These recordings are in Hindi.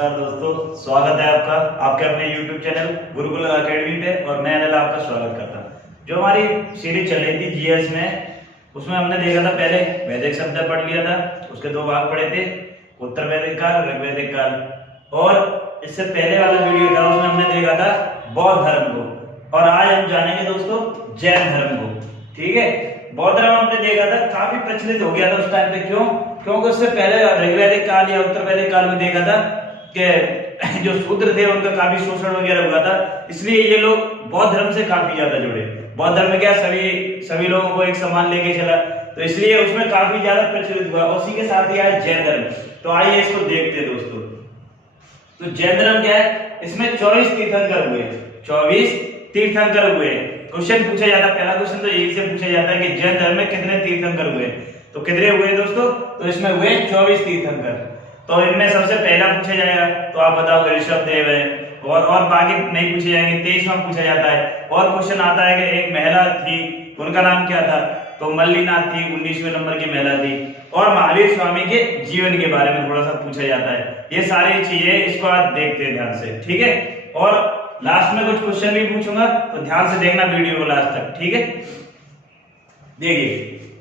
नमस्कार दोस्तों, स्वागत है आपका आपके अपने YouTube चैनल गुरुकुल अकेडमी पे। और मैं अनिल आपका स्वागत करता हूँ। जो हमारी सीरीज चल रही थी जीएस में, उसमें हमने देखा था पहले वैदिक शब्द पढ़ लिया था, उसके दो भाग पढ़े थे, उत्तर वैदिक काल, ऋग वैदिक काल। और इससे पहले वाला वीडियो था उसमें हमने देखा था बौद्ध धर्म को। और आज हम जानेंगे दोस्तों जैन धर्म को। ठीक है, बौद्ध धर्म हमने देखा था काफी प्रचलित हो गया था उस टाइम पे। क्यों? क्योंकि उससे पहले ऋग्वैदिक काल या उत्तर वैदिक काल में देखा था कि जो शूद्र थे उनका काफी शोषण वगैरह हुआ था, इसलिए ये लोग बौद्ध धर्म से काफी ज्यादा जुड़े। बौद्ध धर्म में क्या सभी लोगों को एक समान लेके चला, तो इसलिए उसमें काफी ज्यादा प्रचलित हुआ। उसी के साथ ही आया जैन धर्म। तो आइए इसको देखते हैं दोस्तों। तो जैन धर्म क्या है? इसमें 24 तीर्थंकर हुए। 24 तीर्थंकर हुए। क्वेश्चन पूछा जाता है, पहला क्वेश्चन तो यही से पूछा जाता है कि जैन धर्म में कितने तीर्थंकर हुए। तो कितने हुए दोस्तों? तो इसमें हुए 24 तीर्थंकर। तो इनमें सबसे पहला पूछा जाएगा, तो आप बताओ ऋषभ देव है, और बाकी नहीं पूछे जाएंगे। 23वां पूछा जाता है। और क्वेश्चन आता है कि एक महिला थी, उनका नाम क्या था? तो मल्लिनाथ थी, 19वें नंबर की महिला थी। और महावीर स्वामी के जीवन के बारे में थोड़ा सा पूछा जाता है। ये सारी चीजें इसको आप देखते हैं ध्यान से, ठीक है। और लास्ट में कुछ क्वेश्चन भी पूछूंगा, तो ध्यान से देखना वीडियो को लास्ट तक, ठीक है। देखिए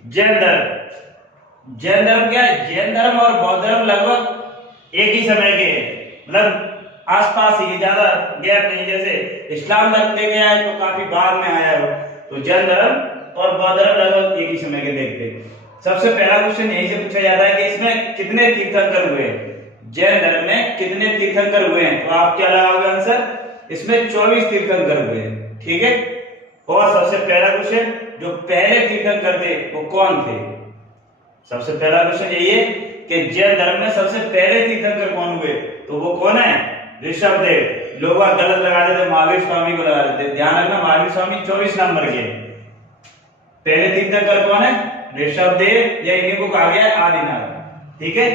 जैन धर्म क्या है? जैन धर्म और बौद्ध धर्म लगभग एक ही समय के हैं, मतलब आसपास ही, ज्यादा गैप नहीं। जैसे इस्लाम धर्म देखे आए तो काफी बाद में आया हो, तो जैन धर्म और बौद्ध धर्म लगभग एक ही समय के देखते हैं। सबसे पहला क्वेश्चन यही से पूछा जाता है कि इसमें कितने तीर्थंकर हुए? जैन धर्म में कितने तीर्थंकर हुए हैं? तो आप क्या लगाओगे आंसर? इसमें 24 तीर्थंकर हुए हैं, ठीक है। और सबसे पहला क्वेश्चन, जो पहले तीर्थंकर थे वो कौन थे? सबसे पहला क्वेश्चन यही है कि जैन धर्म में सबसे पहले तीर्थंकर कौन हुए? तो वो कौन है? ऋषभ देव। लोग गलत लगा देते, महावीर स्वामी को लगा देते। ध्यान रखना, महावीर स्वामी 24 नंबर के। पहले तीर्थंकर कौन है? ऋषभ देव, या इन्हीं को कहा गया आदिनाथ, ठीक है।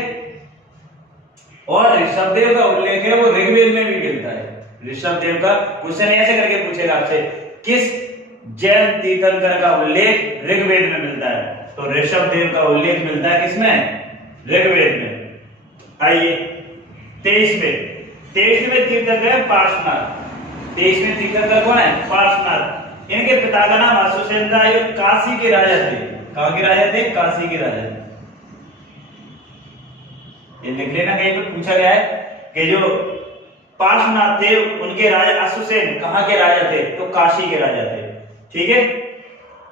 और ऋषभ देव का उल्लेख है वो ऋग्वेद में भी मिलता है। ऋषभ देव का क्वेश्चन ऐसे करके पूछेगा आपसे, किस जैन तीर्थंकर का उल्लेख ऋग्वेद में मिलता है? तो ऋषभ देव का उल्लेख मिलता है किसमें? ऋग्वेद में। आइए 23वें तीर्थंकर है पार्श्वनाथ। 23वें तीर्थंकर कौन है? पार्श्वनाथ। इनके पिता का नाम अश्वसेन था, ये काशी के राजा थे। कहां के राजा थे? काशी के राजा। ये लिख लेना, कहीं पर पूछा गया है कि जो पार्श्वनाथ थे उनके राजा अश्वसेन कहां के राजा थे? तो काशी के राजा थे, ठीक है।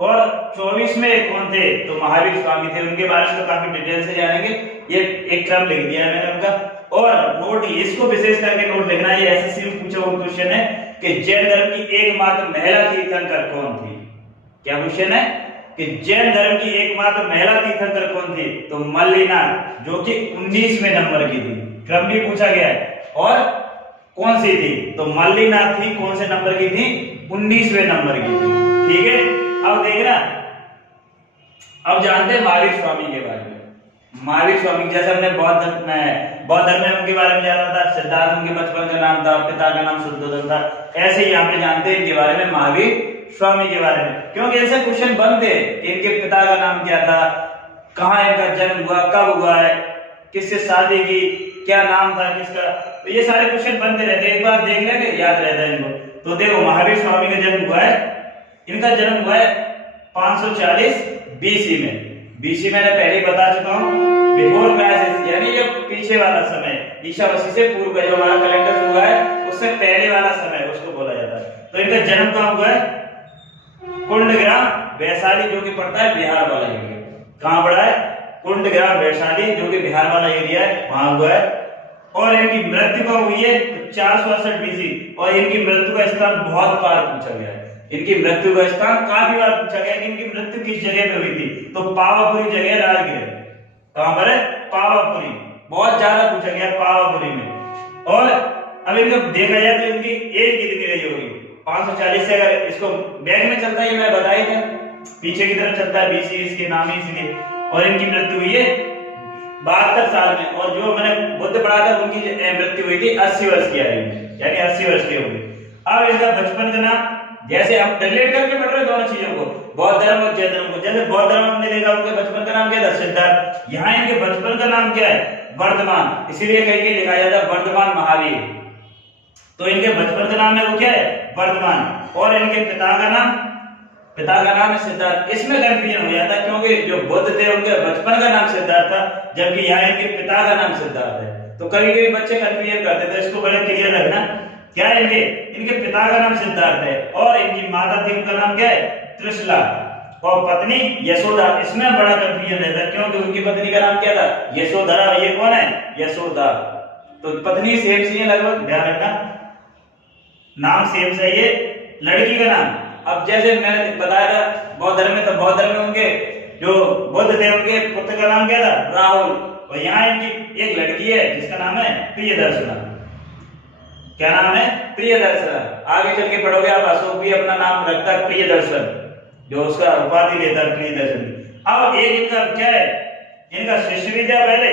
और 24 में कौन थे? तो महावीर स्वामी थे। उनके बारे में तो काफी डिटेल से जानेंगे, ये एक क्रम लिख दिया है मैंने उनका। और नोट, इसको विशेष करके नोट लिखना, ये एसएससी में पूछा हुआ क्वेश्चन है कि जैन धर्म की एकमात्र महिला तीर्थंकर कौन थी? क्या क्वेश्चन है कि जैन धर्म की एकमात्र महिला तीर्थंकर कौन थी? तो मल्लिनाथ, जो कि 19वें नंबर की थी। क्रम भी पूछा गया है। और कौन सी थी? तो मल्लिनाथ थी। कौन से नंबर की थी? 19वें नंबर की थी, ठीक है। अब देखना, अब जानते हैं महावीर स्वामी के बारे में। महावीर स्वामी, जैसे हमने बौद्ध धर्म में उनके बारे में जाना था, सिद्धार्थ उनके बचपन का नाम था, पिता का नाम शुद्धोधन था। ऐसे ही यहाँ पे जानते हैं इनके बारे में, महावीर स्वामी के बारे में। क्योंकि ऐसे क्वेश्चन बनते हैं, इनके पिता का नाम क्या था, कहाँ इनका जन्म हुआ, कब हुआ है, किससे शादी की, क्या नाम था किसका, तो ये सारे क्वेश्चन बनते रहते हैं। एक बार देख लेंगे, याद रहता है इनको। तो देखो, महावीर स्वामी का जन्म हुआ है, इनका जन्म हुआ है 540 बीसी में। बीसी मैंने पहले ही बता चुका हूं, बिफोर क्राइसिस, यानी जो पीछे वाला समय, ईसा मसीह से पूर्व का जो हमारा कैलेंडर शुरू हुआ है उससे पहले वाला समय उसको बोला जाता है। तो इनका जन्म कहां हुआ है? कुंडग्राम वैशाली, जो कि पड़ता है बिहार वाला एरिया। कहां पड़ा है? कुंडग्राम वैशाली, जो कि बिहार वाला एरिया है, वहां हुआ है। और इनकी मृत्यु कब हुई है? 468 बीसी। और इनकी मृत्यु का स्थान बहुत बार पूछा गया है। इनकी मृत्यु का स्थान काफी बार पूछा गया कि इनकी मृत्यु किस जगह पे हुई थी? तो पावापुरी जगह, राजगृह। कहां पर है? पावापुरी। बहुत ज्यादा पूछा गया पावापुरी में। और अब इनको देखा जाए तो इनकी एज कितनी रही होगी? 540 से, अगर इसको बैक में चलता है, मैं बताई था, पीछे की तरफ चलता है बीसी, इसके नाम ही इसलिए। और इनकी मृत्यु हुई है 72 साल में। और जो मैंने बुद्ध पढ़ा था उनकी मृत्यु हुई थी 80 वर्ष की आयु में, यानी 80 वर्ष के होंगे। अब इनका बचपन का नाम, जैसे हम रिलेट करके पढ़ रहे दोनों चीजों को, बौद्ध धर्म और जैन धर्म को। जैसे बौद्ध धर्म हमने देखा, उनके बचपन का नाम क्या था? सिद्धार्थ। यहाँ इनके बचपन का नाम क्या है? वर्धमान, इसीलिए कहीं कहीं लिखा जाता है वर्धमान महावीर। तो इनके बचपन का नाम है वो क्या है, वर्धमान। और इनके पिता का नाम है सिद्धार्थ। इसमें कंफ्यूजन हो जाता है क्योंकि जो बुद्ध थे उनके बचपन का नाम सिद्धार्थ था, जबकि यहाँ इनके पिता का नाम सिद्धार्थ है। तो कभी कभी बच्चे कंफ्यूजन करते थे, इसको बड़े क्लियर रखना। क्या है इनके पिता का नाम सिद्धार्थ है और इनकी माता थी, उनका नाम क्या है, त्रिशला, और पत्नी यशोदा। इसमें बड़ा कंफ्यूजन रहता है क्योंकि उनकी पत्नी का नाम क्या था, यशोधरा। ये कौन है, यशोदा। तो पत्नी सेम सी है लगभग, ध्यान रखना, नाम सेम से ये लड़की का नाम। अब जैसे मैंने बताया था बौद्ध धर्म में, तो बौद्ध धर्म में उनके जो बुद्ध थे उनके पुत्र का नाम क्या था, राहुल। और यहाँ इनकी एक लड़की है जिसका नाम है प्रियदर्शना। क्या नाम है, प्रियदर्शना। आगे चल के पढ़ोगे आप, अशोक भी अपना नाम रखता है प्रियदर्शन, जो उसका उपाधि लेता है प्रियदर्शन। अब एक इनका क्या है, इनका शिष्य भी था पहले,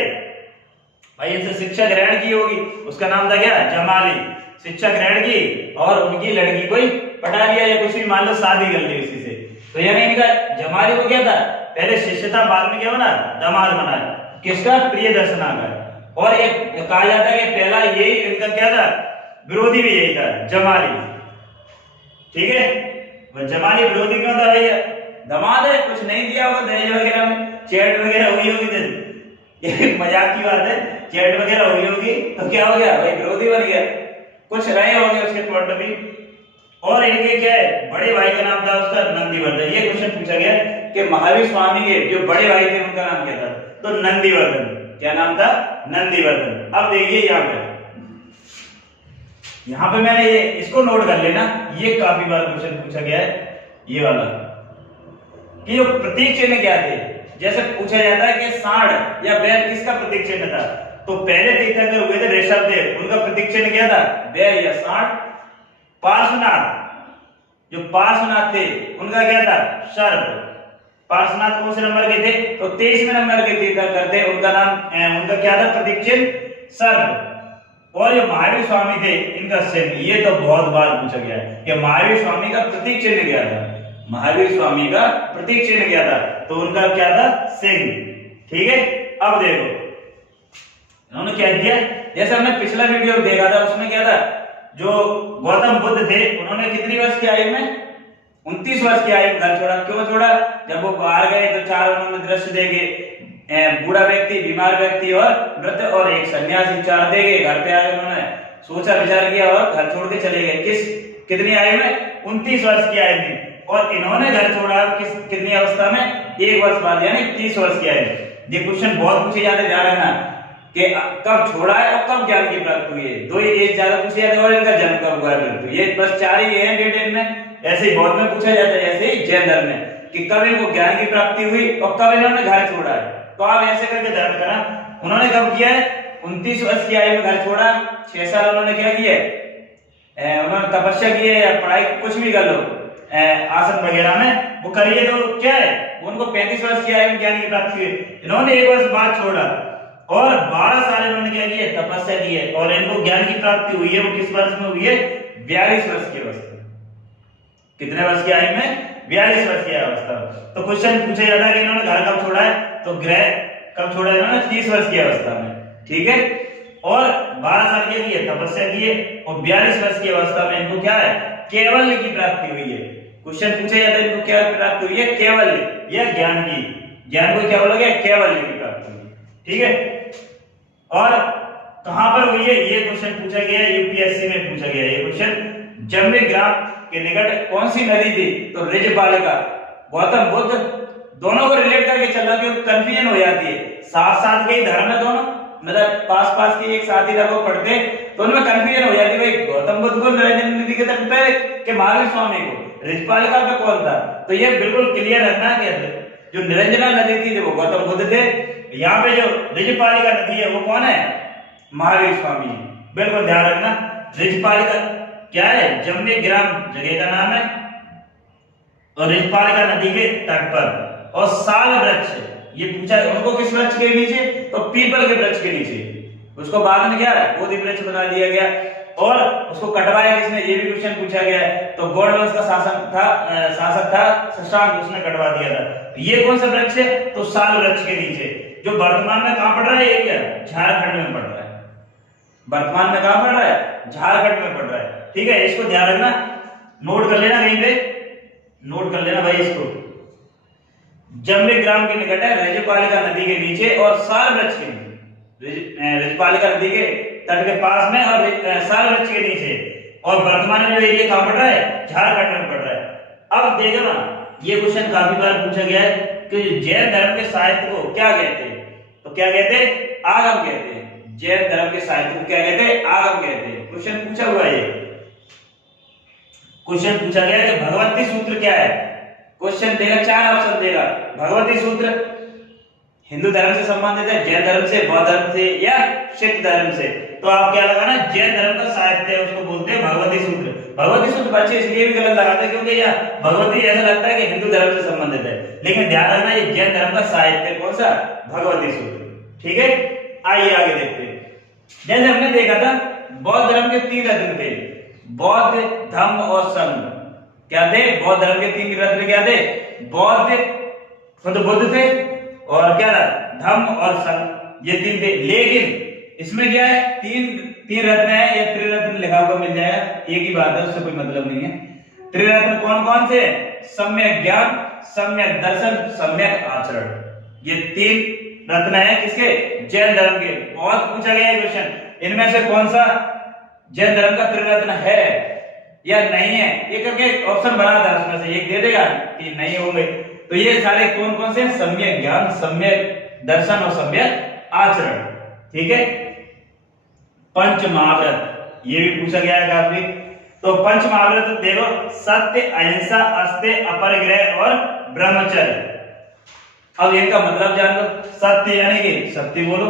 भाई इनसे शिक्षा ग्रहण की होगी, उसका नाम था क्या, जमाली। शिक्षा ग्रहण की और उनकी लड़की कोई पटा लिया या कुछ भी, मान लो शादी कर ली उसी से। तो यानी इनका जमाली को क्या था, पहले शिष्य था, बाद में क्या बना, दामाद बना। किसका, प्रियदर्शना का। और ये कहा जाता है कि पहला यही इनका क्या था, विरोधी भी यही था, जमाली। ठीक है, वह जमाली विरोधी क्यों था भैया, दामाद है, कुछ नहीं दिया होगा दहेज वगैरह में, चैट वगैरह हुई होगी, ये मजाक की बात है, चैट वगैरह हुई होगी, तो क्या हो गया भाई, विरोधी बन गया, कुछ रहे होंगे उसके प्लॉट भी। और इनके क्या है, बड़े भाई का नाम था उसका नंदीवर्धन। ये क्वेश्चन पूछा गया कि महावीर स्वामी के जो बड़े भाई थे उनका नाम क्या था, तो नंदीवर्धन। क्या नाम था, नंदीवर्धन। अब देखिए यहाँ पे मैंने ये इसको नोट कर लेना, ये काफी बार क्वेश्चन पूछा गया है ये वाला, कि जो प्रतीक चिन्ह क्या थे। जैसे पूछा जाता है कि सांड या बैल किसका प्रतीक चिन्ह था, तो पहले तीर्थंकर हुए थे ऋषभदेव, उनका प्रतीक चिन्ह क्या था, बैल या सांड। पार्श्वनाथ, जो पार्श्वनाथ थे उनका क्या था, सर्प। पार्श्वनाथ कौन से नंबर के थे, तो 23वें नंबर के तीर्थंकर थे, उनका नाम उनका क्या था, प्रतीक चिन्ह सर्प। और जो महावीर स्वामी थे इनका सिंह। ये तो बहुत बार पूछा गया है कि महावीर स्वामी का प्रतीक चिन्ह क्या था, महावीर स्वामी का प्रतीक चिन्ह क्या था, तो उनका क्या था, सिंह। ठीक है, अब देखो उन्होंने क्या किया, जैसे हमने पिछला वीडियो देखा था उसमें क्या था, जो गौतम बुद्ध थे उन्होंने कितनी वर्ष की आयु में, 29 वर्ष की आयु में घर छोड़ा। क्यों छोड़ा, जब वो बाहर गए तो चार उन्होंने दृश्य देखे, बूढ़ा व्यक्ति, बीमार व्यक्ति और वृद्ध और एक सन्यासी, चार देखे। घर पे आए उन्होंने सोचा विचार किया और घर छोड़ के चले गए। कितनी आयु में, 29 वर्ष की आयु में। और इन्होंने घर छोड़ा कितनी अवस्था में, 1 वर्ष बाद, यानी 30 वर्ष की आयु में। ये क्वेश्चन बहुत पूछे जाते, ध्यान रखना कि कब छोड़ा है और कब ज्ञान की प्राप्ति हुई है। दो ही एक ज्यादा पूछे जाते और इनका जन्म कब हुआ है, ये बस 4 ही है डेट में। ऐसे ही बहुत में पूछा जाता है, जैसे ही जैन धर्म में, कि कब इनको ज्ञान की प्राप्ति हुई और कब इन्होंने घर छोड़ा है। तो आप ऐसे करके ध्यान करना, उन्होंने कब किया है, 29 वर्ष की आयु में घर छोड़ा। 6 साल उन्होंने क्या किया, उन्होंने तपस्या की है या पढ़ाई, कुछ भी कर लो, आसन वगैरह में वो करिए, तो क्या है, उनको 35 वर्ष की आयु में ज्ञान की प्राप्ति हुई। इन्होंने 1 वर्ष बाद छोड़ा और 12 साल इन्होंने क्या किया, तपस्या की है, और इनको ज्ञान की प्राप्ति हुई है। वो किस वर्ष में हुई है, 42 वर्ष की अवस्था। कितने वर्ष की आयु में, 42 वर्ष की अवस्था। तो क्वेश्चन पूछा जाता है कि इन्होंने घर कब छोड़ा है, तो ग्रह कब छोड़ा इन्होंने, 30 वर्ष की अवस्था में। ठीक है, और 12 साल के लिए तपस्या की है और 42 वर्ष की अवस्था में इनको क्या है, केवल्य की प्राप्ति हुई है। क्वेश्चन पूछा जाता है इनको क्या प्राप्ति हुई है, केवल्य या ज्ञान की। ज्ञान को क्या बोला गया, केवल्य की प्राप्ति हुई। ठीक है, और कहां पर हुई है, ये क्वेश्चन पूछा गया है, यूपीएससी में पूछा गया है ये क्वेश्चन। जम्बे ग्राम के निकट कौन सी नदी थी, तो ऋजपालिका। गौतम बुद्ध दोनों को रिलेट करके चलना, क्योंकि कंफ्यूजन हो जाती है, साथ साथ के ही धर्म है दोनों, मतलब पास पास के एक साथ ही धर्म पढ़ते, तो उनमें कंफ्यूजन हो जाती है, भाई गौतम बुद्ध को निरंजन नदी के तट पे कि महावीर स्वामी को ऋजपालिका पे कौन था। तो ये बिल्कुल क्लियर रखना कि जो निरंजना नदी थी वो गौतम बुद्ध थे, यहाँ पे जो ऋजपालिका नदी है वो कौन है, महावीर स्वामी। बिल्कुल ध्यान रखना, ऋजपालिका क्या है, जम्बे ग्राम जगह का नाम है, और ऋजपालिका नदी के तट पर। और साल वृक्ष, ये पूछा उनको किस वृक्ष के नीचे, तो पीपल के वृक्ष के नीचे। उसको बाद में क्या है, बोधि वृक्ष बना दिया गया। और उसको कटवाया किसने, ये भी क्वेश्चन पूछा गया है। तो गौड़ वंश का शासक था शशांक, उसने कटवा दिया था। ये कौन सा वृक्ष है, तो साल वृक्ष के नीचे, जो वर्तमान में कहां पड़ रहा है, ये क्या झारखंड में पड़ रहा है, वर्तमान में कहां पड़ रहा है, झारखंड में पड़ रहा है। ठीक है, इसको ध्यान रखना, नोट कर लेना, कहीं पे नोट कर लेना भाई इसको। जम्बिक ग्राम के निकट है, रजपालिका नदी के नीचे और साल वृक्ष के नीचे, रजपालिका नदी के तट के पास में और साल वृक्ष के नीचे, और वर्तमान में जो एरिया कहां पड़ रहा है, झारखंड में पड़ रहा है। अब देखो ना, ये क्वेश्चन काफी बार पूछा गया है कि जैन धर्म के साहित्य को क्या कहते हैं, तो क्या कहते हैं, आगम कहते हैं। जैन धर्म के साहित्य को क्या कहते हैं, आगम कहते हैं। क्वेश्चन पूछा हुआ है, क्वेश्चन पूछा गया है कि भगवती सूत्र क्या है। क्वेश्चन देगा, 4 ऑप्शन देगा। भगवती सूत्र हिंदू धर्म से संबंधित है, जैन धर्म से, बौद्ध धर्म से या सिख धर्म से। तो आप क्या लगाना, जैन धर्म का साहित्य है, उसको बोलते हैं भगवती सूत्र। भगवती सूत्र बच्चे इसलिए भी गलत लगाते हैं क्योंकि यह भगवती ऐसा लगता है कि हिंदू धर्म से संबंधित है, लेकिन ध्यान रखना ये जैन धर्म का साहित्य कौन सा, भगवती सूत्र। ठीक है, आइए आगे देखते हैं। जैसे हमने देखा था बौद्ध धर्म के 3 रत्न थे, बौद्ध, धम्म और संघ। क्या थे, बौद्ध धर्म के 3 रत्न क्या थे, बौद्ध खुद बुद्ध थे, और क्या था, धम्म और संघ, ये 3 थे। लेकिन इसमें क्या है, तीन रत्न है, ये त्रिरत्न लिखा हुआ मिल जाएगा, एक ही बात है, उससे कोई मतलब नहीं है। त्रिरत्न कौन कौन से, सम्यक ज्ञान, सम्यक दर्शन, सम्यक आचरण, ये 3 रत्न है किसके, जैन धर्म के। बहुत पूछा गया है क्वेश्चन, इनमें से कौन सा जैन धर्म का त्रिरत्न है या नहीं है, ये करके ऑप्शन बना था, उसमें से एक दे देगा कि नहीं होंगे। तो ये सारे कौन कौन से, सम्यक ज्ञान, सम्यक दर्शन और सम्यक आचरण। ठीक है, पंच महाव्रत ये भी पूछा गया है काफी। तो पंच महाव्रत देखो, सत्य, अहिंसा, अस्तेय, अपरिग्रह और ब्रह्मचर्य। अब इनका मतलब जान लो। सत्य यानी कि सत्य बोलो,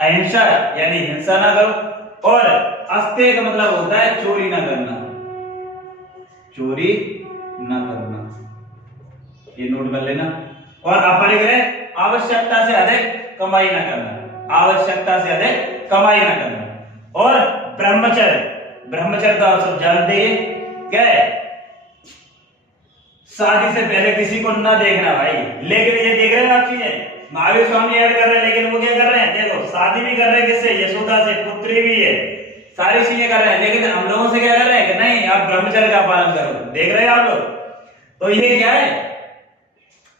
अहिंसा यानी हिंसा ना करो, और अस्तेय का मतलब होता है चोरी ना करना, चोरी ना करना, ये नोट कर लेना। और अपरिग्रह, आवश्यकता से अधिक कमाई ना करना, आवश्यकता से अधिक कमाई ना करना। और ब्रह्मचर्य, ब्रह्मचर्य तो आप सब जानते हैं क्या है, शादी से पहले किसी को ना देखना भाई। लेकिन ये देख रहे हैं आप चीजें, महावीर स्वामी ऐड कर रहे हैं, लेकिन वो क्या कर रहे हैं, देखो शादी भी कर रहे हैं किससे, यशोदा से, पुत्री भी है, सारी चीजें कर रहे हैं, लेकिन हम लोगों से क्या कर रहे हैं कि नहीं आप ब्रह्मचर्य का पालन करो। देख रहे हैं आप लोग, तो ये क्या है,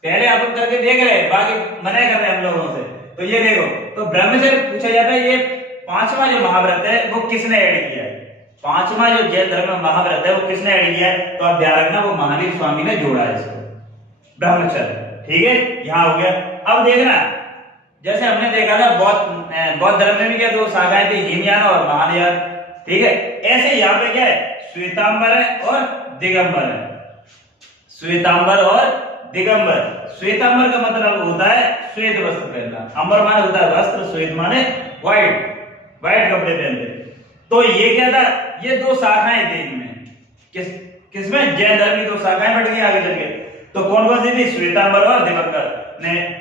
पहले आप लोग करके देख रहे हैं, बाकी मना कर रहे हैं हम लोगों से। तो ये देखो, तो ब्रह्मचर्य पूछा जाता है, ये 5वां जो महाव्रत है वो किसने ऐड किया है, 5वां जो जैन धर्म में महाव्रत है वो किसने ऐड किया है, तो आप ध्यान रखना वो महावीर स्वामी ने जोड़ा है इसको, ब्रह्मचर्य। ठीक है, यहां हो गया। अब देखना, जैसे हमने देखा था बौद्ध धर्म में भी क्या 2 शाखाएं थी, हीनयान और महायान। ठीक है, ऐसे यहाँ पे क्या है, श्वेतांबर है और दिगंबर है, श्वेतांबर और दिगंबर। श्वेतांबर का मतलब होता है श्वेत वस्त्र पहनना, अंबर माने होता है वस्त्र, श्वेत माने व्हाइट, व्हाइट कपड़े पहनते। तो ये क्या था, ये 2 शाखाएं थी इनमें, किसमें, जैन धर्म की 2 शाखाएं बढ़ गई आगे चल के। तो कौन कौन सी थी, श्वेतांबर और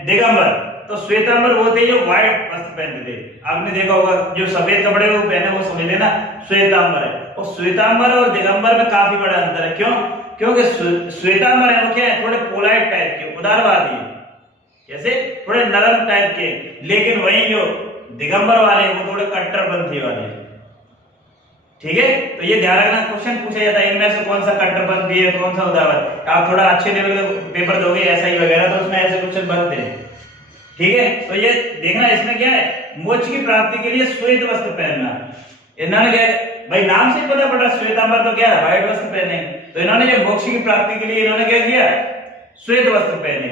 दिगंबर। तो श्वेतांबर वो थे जो व्हाइट वस्त्र पहनते थे, आपने देखा होगा, जो सफेद कपड़े वो पहने वो समझ लेना श्वेतांबर है। और श्वेतांबर और दिगंबर में काफी बड़ा अंतर है, क्यों, क्योंकि श्वेतांबर है वो क्या है, थोड़े पोलाइट टाइप के, उदारवादी, जैसे थोड़े नरम टाइप के, लेकिन वही जो दिगंबर वाले वो थोड़े कट्टरपंथी वाले। ठीक है, तो ये ध्यान रखना, क्वेश्चन पूछा जाता है इनमें से कौन सा कट्टरपंथी है, कौन सा उदारवादी। आप थोड़ा अच्छे लेवल का पेपर दोगे एसआई वगैरह, तो उसमें ऐसे क्वेश्चन बनते हैं। ठीक है, तो ये देखना, इसमें क्या है, मोक्ष की प्राप्ति के लिए श्वेत वस्त्र पहनना। इन्होंने क्या, भाई नाम से पता पड़ा, श्वेतांबर तो क्या है, व्हाइट वस्त्र पहने। तो इन्होंने जो मोक्ष की प्राप्ति के लिए इन्होंने क्या किया, श्वेत वस्त्र पहने।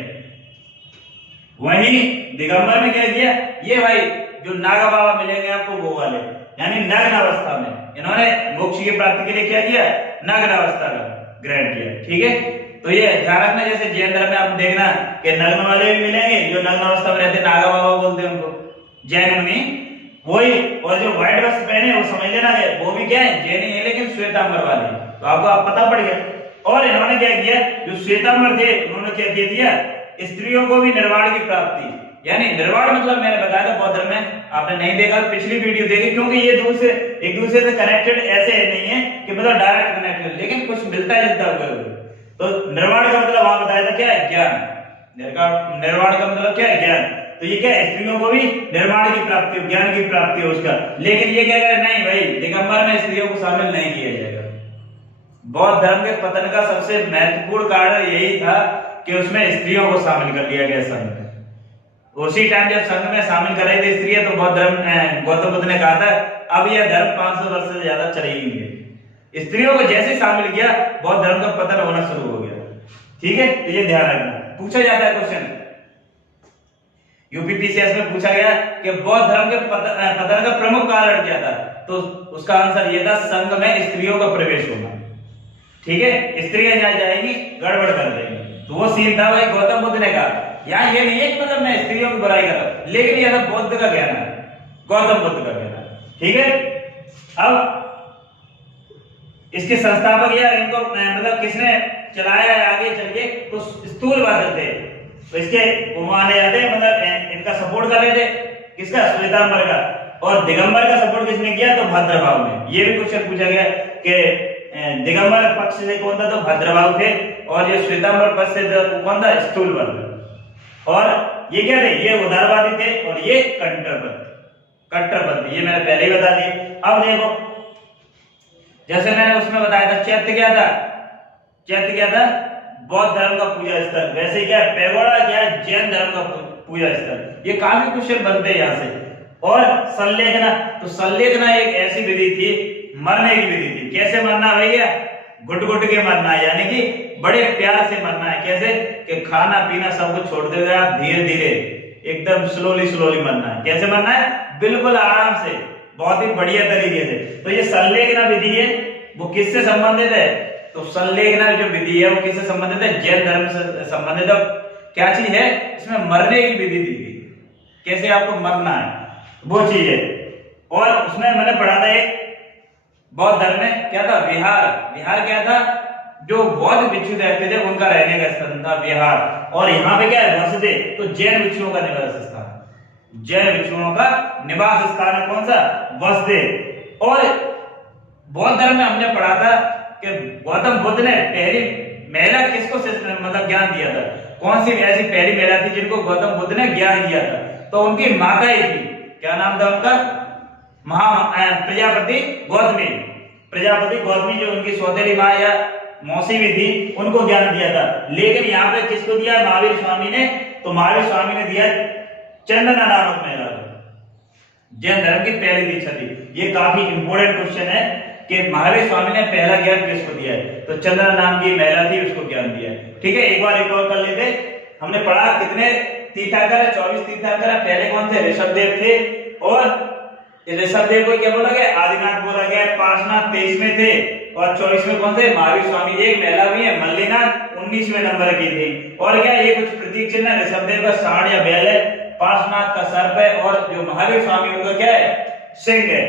वहीं दिगंबर ने क्या किया, ये भाई जो नागा बाबा मिलेंगे आपको वो वाले, यानी नग्न अवस्था में इन्होंने मोक्ष की प्राप्ति के लिए क्या किया, नग्न अवस्था का ग्रहण किया। ठीक है, तो ये ध्यान रखना, जैसे जैन धर्म में आप देखना कि नग्न वाले भी मिलेंगे, जो नग्न अवस्था में रहते नागा बाबा बोलते हैं उनको, जैन मुनि वही। और जो व्हाइट वस्त्र पहने वो समझ लेना वो भी क्या है, जैन ही है, लेकिन श्वेतांबर वाले। तो आपको आप पता पड़ गया। और इन्होंने क्या किया, जो श्वेतांबर थे उन्होंने क्या किया दिया, स्त्रियों को भी निर्वाण की प्राप्ति, यानी निर्वाण मतलब मैंने बताया था बौद्ध धर्म में, आपने नहीं देखा पिछली वीडियो देखी, क्योंकि ये एक दूसरे से कनेक्टेड ऐसे नहीं है कि मतलब डायरेक्ट कनेक्टेड, लेकिन कुछ मिलता जुलता हुआ। तो निर्वाण का मतलब वहां बताया था क्या है, ज्ञान। निर्वाण का मतलब क्या है, ज्ञान। तो ये क्या है, स्त्रियों को भी निर्वाण की प्राप्ति हो, ज्ञान की प्राप्ति हो उसका। लेकिन ये क्या कह नहीं भाई, दिगंबर में स्त्रियों को शामिल नहीं किया जाएगा। बौद्ध धर्म के पतन का सबसे महत्वपूर्ण कारण यही था कि उसमें स्त्रियों को शामिल कर लिया गया संघ में। उसी टाइम जब संघ में शामिल कर रही थी स्त्रियां, तो बौद्ध धर्म गौतम बुद्ध ने कहा था अब यह धर्म 500 वर्ष से ज्यादा चलेगी। स्त्रियों को जैसे शामिल किया, बौद्ध धर्म का पतन होना शुरू हो गया। ठीक है, तो ये ध्यान रखना। पूछा जाता है क्वेश्चन, यूपीपीसीएस में पूछा गया कि बौद्ध धर्म के पतन का प्रमुख कारण क्या था, तो उसका आंसर ये था, संघ में स्त्रियों का प्रवेश होना। ठीक है, स्त्रियां जहां जाएंगी गड़बड़ कर देंगी, तो वो सीन था भाई गौतम बुद्ध ने कहा। यहाँ ये नहीं है कि मतलब मैं स्त्रियों की बुराई कर रहा हूं, लेकिन यह सब बौद्ध का कहना है, गौतम बुद्ध का कहना है। ठीक है, अब इसके संस्थापक या इनको मतलब किसने चलाया है आगे चल के, तो स्थूलवादी थे। तो इसके माने जाते मतलब इनका सपोर्ट कर रहे थे, किसका, श्वेतांबर का। और दिगंबर का सपोर्ट किसने किया, तो भद्रभाव ने। ये भी क्वेश्चन पूछा गया कि दिगंबर पक्ष से कौन था, तो भद्रभाव थे, और ये श्वेतांबर पक्ष से कौन था, स्थूलवादी। और ये क्या थे, ये उदारवादी थे, और ये कट्टरपंथी। ये मैंने पहले ही बता दिया। अब देखो, जैसे मैंने उसमें बताया था चैत्य क्या था, बौद्ध धर्म का पूजा स्थल। वैसे क्या है, पैगोडा क्या है, जैन धर्म का पूजा स्थल। ये काफी क्वेश्चन बनते हैं यहाँ से। और संलेखना, तो संलेखना एक ऐसी विधि थी, मरने की विधि थी। कैसे मरना भैया, घुट घुट के मरना है, यानी कि बड़े प्यार से मरना है। कैसे कि खाना पीना सब कुछ छोड़ देगा आप, धीरे धीरे एकदम स्लोली मरना है। कैसे मरना है, बिल्कुल आराम से, बहुत ही बढ़िया तरीके से। तो ये संलेखना विधि है, वो किससे संबंधित है, तो संलेखना जो विधि है वो किससे संबंधित है, जैन धर्म से संबंधित है। क्या चीज है, इसमें मरने की विधि दी गई, कैसे आपको मरना है, वो चीज है। और उसमें मैंने पढ़ा था एक बौद्ध धर्म में क्या था, विहार क्या था, जो बौद्ध भिक्षु रहते थे उनका रहने का स्थान था विहार। और यहाँ पे क्या है, वसते, तो जैन भिक्षुओं का निवास स्थान, जैन भिक्षुओं का निवास स्थान है कौन सा, वसते। और बौद्ध धर्म में हमने पढ़ा था कि गौतम बुद्ध ने पहली महिला किसको मतलब ज्ञान दिया था, कौन सी ऐसी पहली महिला थी जिनको गौतम बुद्ध ने ज्ञान दिया था, तो उनकी माता ही थी। क्या नाम था उनका, प्रजापति गौतमी, जो उनकी सौतेली माँ या मौसी भी थी, उनको ज्ञान दिया था। लेकिन यहाँ पे किसको दिया, महावीर स्वामी ने। तो महावीर स्वामी ने दिया चंदना नामक महिला को, जैन धर्म की पहली दीक्षा थी। ये काफी इंपोर्टेंट क्वेश्चन है कि महावीर स्वामी ने पहला ज्ञान किसको दिया है, तो चंदना नाम की महिला थी, उसको ज्ञान दिया है। ठीक है, एक बार रिकॉल कर लेते। हमने पढ़ा कितने तीर्थंकर, 24 तीर्थंकर। पहले कौन थे, ऋषभदेव थे। और ऋषभदेव को क्या बोला गया, आदिनाथ बोला गया। पार्श्वनाथ 23 में थे, और 24 में कौन थे, महावीर स्वामी। एक महिला भी है मल्लीनाथ, 19वें नंबर की थी। और क्या ये कुछ प्रतीक चिन्ह है, ऋषभदेव का सांड या बैल है, पार्श्वनाथ का सर्प है, और जो महावीर स्वामी उनका क्या है, सिंह है।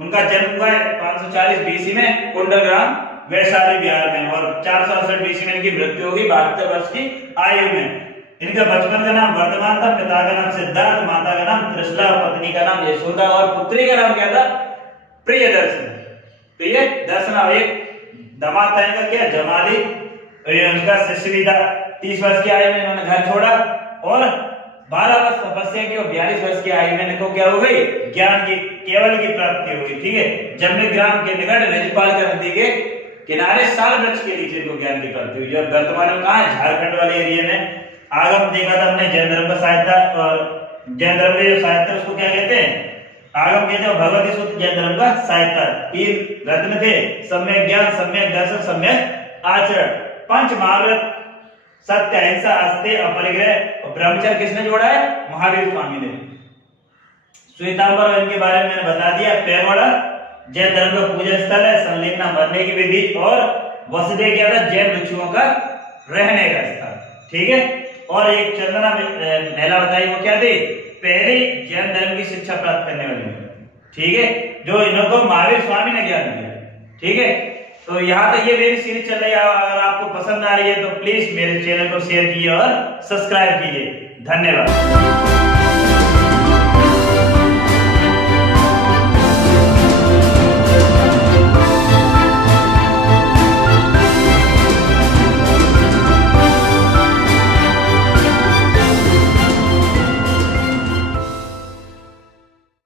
उनका जन्म हुआ है 540 बीसी में कुंडलग्राम वैशाली बिहार में, और 468 बीसी में इनकी मृत्यु होगी 72 वर्ष की आयु में। इनका बचपन का नाम वर्तमान था, पिता का नाम सिद्धार्थ, माता का नाम त्रिशला, पत्नी का नाम यशोदा, और पुत्री का नाम क्या था, प्रियदर्शन। तो ये दर्शना, एक दामाद था इनका क्या, जमाली। उनका शिष्य भी था। 30 वर्ष की आयु में इन्होंने घर छोड़ा, और 12 वर्ष तपस्या की, और 42 वर्ष की आयु में इनको क्या हो गई, ज्ञान की, केवल की प्राप्ति हो गई। ठीक है, जम्बीग्राम के निकट रजपाल का नदी के किनारे साल वृक्ष के नीचे इनको ज्ञान की प्राप्ति हुई। जो वर्तमान में कहाँ है, झारखंड वाले एरिया में। आगम देखा था हमने, जैन धर्म का साहित्य, और जैन धर्म के जो साहित्य उसको क्या कहते हैं, आगम कहते हैं। भगवती सूत्र जैन धर्म का साहित्य। 3 रत्न थे, सम्यक ज्ञान, सम्यक दर्शन, सम्यक आचरण। 5 महाव्रत, सत्य, अहिंसा, अस्तेय, अपरिग्रह, और ब्रह्मचर्य किसने जोड़ा है, महावीर स्वामी ने। श्वेतांबर इनके बारे में मैंने बता दिया। पैगोडा जैन धर्म का पूजा स्थल है, संलेखना मरने की विधि, और वसुदेव क्या था, जैन भिक्षुओं का रहने का स्थान। ठीक है, और एक चंदना महिला बताई, वो क्या थी, पहले जैन धर्म की शिक्षा प्राप्त करने वाली। ठीक है, जो इनको महावीर स्वामी ने ज्ञान दिया। ठीक है, तो यहाँ तक ये मेरी सीरीज चल रही है। अगर आपको पसंद आ रही है तो प्लीज मेरे चैनल को शेयर कीजिए और सब्सक्राइब कीजिए। धन्यवाद।